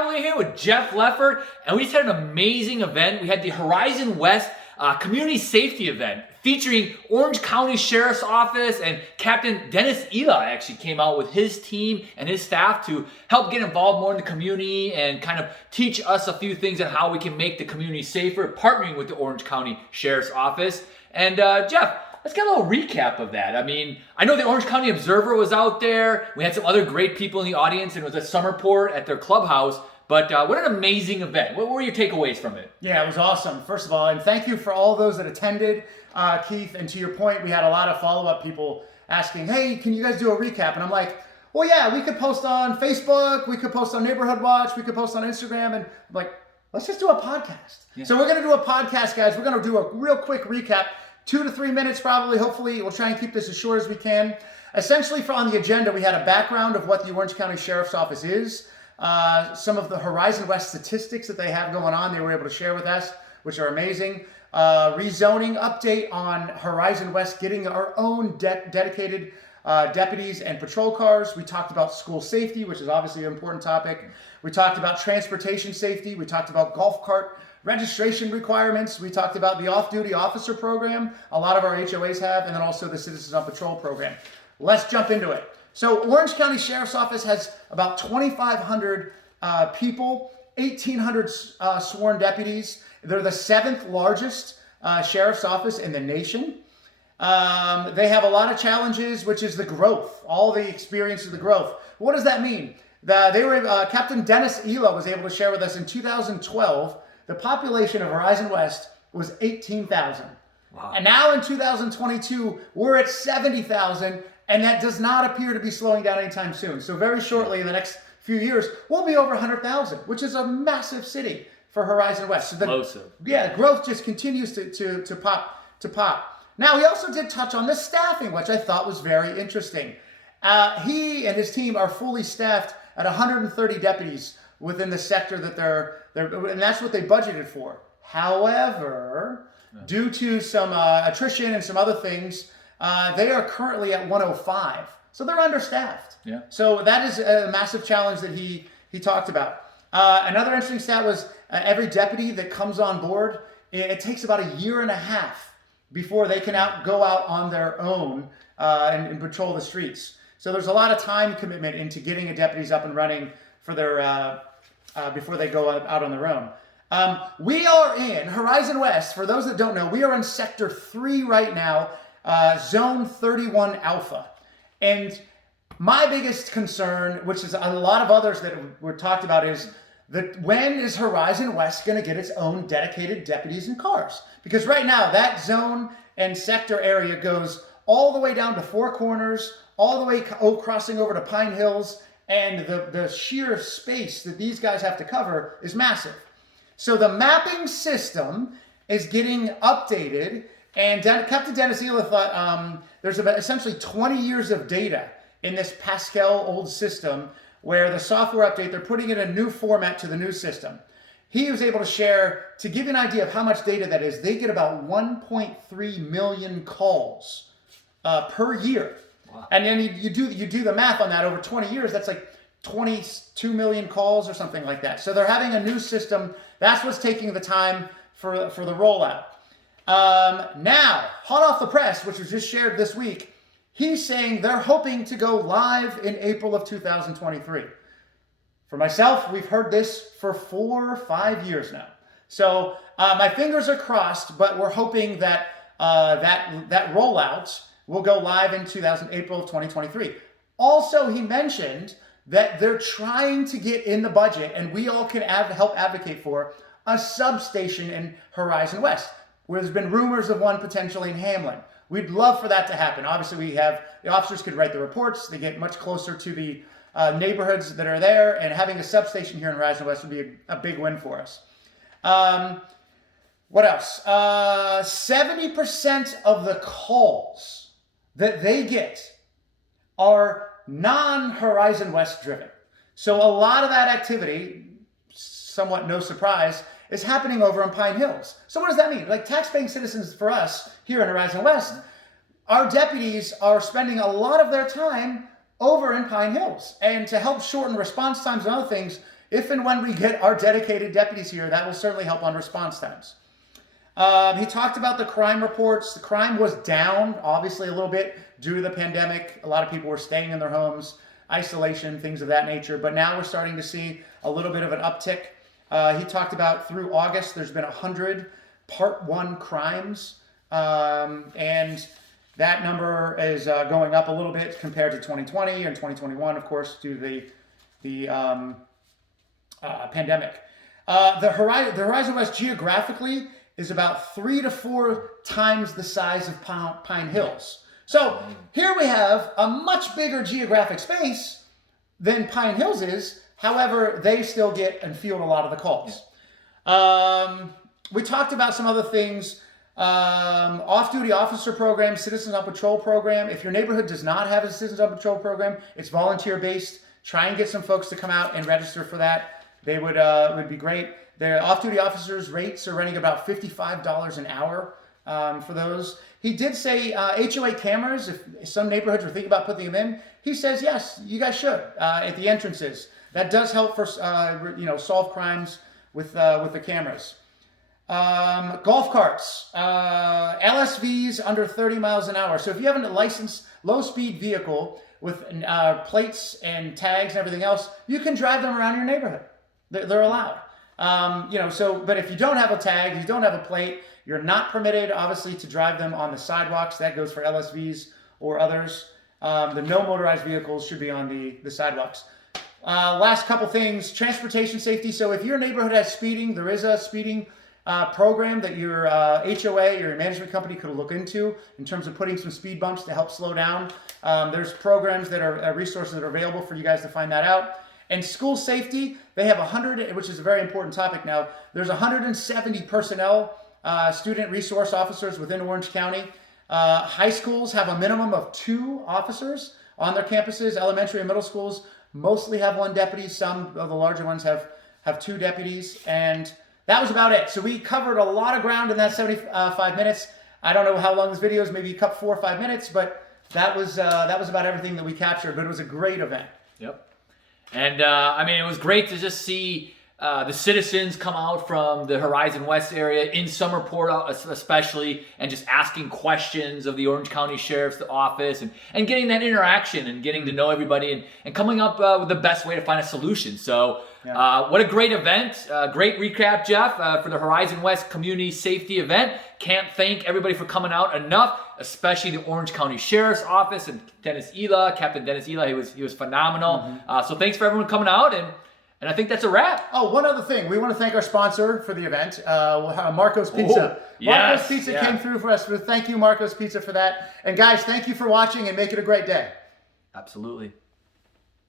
Cavalier here with Jeff Leffert, and we just had an amazing event. We had the Horizon West Community Safety event featuring Orange County Sheriff's Office, and Captain Dennis Ela actually came out with his team and his staff to help get involved more in the community and kind of teach us a few things on how we can make the community safer, partnering with the Orange County Sheriff's Office. And Jeff, let's get a little recap of that. I mean, I know the Orange County Observer was out there. We had some other great people in the audience, and it was at Summerport at their clubhouse. But what an amazing event. What were your takeaways from it? Yeah, it was awesome, first of all. And thank you for all those that attended, Keith. And to your point, we had a lot of follow-up people asking, hey, can you guys do a recap? And I'm like, well, yeah, we could post on Facebook. We could post on Neighborhood Watch. We could post on Instagram. And I'm like, let's just do a podcast. Yeah. So we're going to do a podcast, guys. We're going to do a real quick recap. 2 to 3 minutes probably. Hopefully, we'll try and keep this as short as we can. Essentially, on the agenda, we had a background of what the Orange County Sheriff's Office is. Some of the Horizon West statistics that they have going on, they were able to share with us, which are amazing. Rezoning update on Horizon West getting our own dedicated deputies and patrol cars. We talked about school safety, which is obviously an important topic. We talked about transportation safety. We talked about golf cart registration requirements. We talked about the off-duty officer program. A lot of our HOAs have, and then also the Citizens on Patrol program. Let's jump into it. So Orange County Sheriff's Office has about 2,500 people, 1,800 sworn deputies. They're the 7th largest sheriff's office in the nation. They have a lot of challenges, which is the growth, all the experience of the growth. What does that mean? Captain Dennis Ela was able to share with us in 2012, the population of Horizon West was 18,000. Wow. And now in 2022, we're at 70,000. And that does not appear to be slowing down anytime soon. So very shortly, in the next few years, we'll be over 100,000, which is a massive city for Horizon West. So the growth just continues to pop. Now, he also did touch on the staffing, which I thought was very interesting. He and his team are fully staffed at 130 deputies within the sector that they're and that's what they budgeted for. However, due to some attrition and some other things, they are currently at 105. So they're understaffed. Yeah. So that is a massive challenge that he talked about. Another interesting stat was every deputy that comes on board, it takes about a year and a half before they can go out on their own and patrol the streets. So there's a lot of time commitment into getting a deputies up and running for their before they go out on their own. We are in Horizon West. For those that don't know, we are in Sector 3 right now. Zone 31 Alpha. And my biggest concern, which is a lot of others that were talked about, is that when is Horizon West going to get its own dedicated deputies and cars? Because right now, that zone and sector area goes all the way down to Four Corners, all the way crossing over to Pine Hills, and the sheer space that these guys have to cover is massive. So the mapping system is getting updated. And Captain Dennis Ela thought there's about essentially 20 years of data in this Pascal old system where the software update, they're putting in a new format to the new system. He was able to share, to give you an idea of how much data that is, they get about 1.3 million calls per year. Wow. And then you do the math on that over 20 years, that's like 22 million calls or something like that. So they're having a new system. That's what's taking the time for the rollout. Now, hot off the press, which was just shared this week, he's saying they're hoping to go live in April of 2023. For myself, we've heard this for 4 or 5 years now. So my fingers are crossed, but we're hoping that that rollout will go live in April of 2023. Also, he mentioned that they're trying to get in the budget, and we all can help advocate for a substation in Horizon West, where there's been rumors of one potentially in Hamlin. We'd love for that to happen. Obviously, the officers could write the reports. They get much closer to the neighborhoods that are there, and having a substation here in Horizon West would be a big win for us. What else? 70% of the calls that they get are non-Horizon West driven. So a lot of that activity, somewhat no surprise, is happening over in Pine Hills. So what does that mean? Like tax-paying citizens for us here in Horizon West, our deputies are spending a lot of their time over in Pine Hills. And to help shorten response times and other things, if and when we get our dedicated deputies here, that will certainly help on response times. He talked about the crime reports. The crime was down, obviously, a little bit due to the pandemic. A lot of people were staying in their homes, isolation, things of that nature. But now we're starting to see a little bit of an uptick. He talked about through August, there's been 100 Part 1 crimes. And that number is going up a little bit compared to 2020 and 2021, of course, due to the pandemic. The Horizon West geographically is about 3 to 4 times the size of Pine Hills. So here we have a much bigger geographic space than Pine Hills is. However, they still get and field a lot of the calls. We talked about some other things. Off-duty officer program, Citizens on Patrol program. If your neighborhood does not have a Citizens on Patrol program, it's volunteer-based. Try and get some folks to come out and register for that. They would be great. Their off-duty officers' rates are running about $55 an hour for those. He did say HOA cameras, if some neighborhoods are thinking about putting them in, he says, yes, you guys should at the entrances. That does help for solve crimes with the cameras. Golf carts, LSVs under 30 miles an hour. So if you have a licensed low-speed vehicle with plates and tags and everything else, you can drive them around your neighborhood. They're allowed. But if you don't have a tag, you don't have a plate, you're not permitted, obviously, to drive them on the sidewalks. That goes for LSVs or others. The no motorized vehicles should be on the sidewalks. Last couple things, transportation safety. So if your neighborhood has speeding, there is a speeding program that your HOA or your management company could look into in terms of putting some speed bumps to help slow down. There's programs that are resources that are available for you guys to find that out. And school safety, they have 100, which is a very important topic now. There's 170 personnel, student resource officers within Orange County. High schools have a minimum of 2 officers on their campuses. Elementary and middle schools mostly have 1 deputy. Some of the larger ones have 2 deputies. And that was about it. So we covered a lot of ground in that 75 minutes. I don't know how long this video is, maybe 4 or 5 minutes, but that was about everything that we captured. But it was a great event. Yep. And it was great to just see the citizens come out from the Horizon West area in Summerport especially, and just asking questions of the Orange County Sheriff's Office and getting that interaction and getting to know everybody and coming up with the best way to find a solution. So what a great event. Great recap, Jeff, for the Horizon West Community Safety event. Can't thank everybody for coming out enough, especially the Orange County Sheriff's Office and Captain Dennis Ela. He was phenomenal. So thanks for everyone coming out, and I think that's a wrap. Oh, one other thing. We want to thank our sponsor for the event, Marco's Pizza. Marco's Pizza came through for us. Thank you, Marco's Pizza, for that. And guys, thank you for watching, and make it a great day. Absolutely.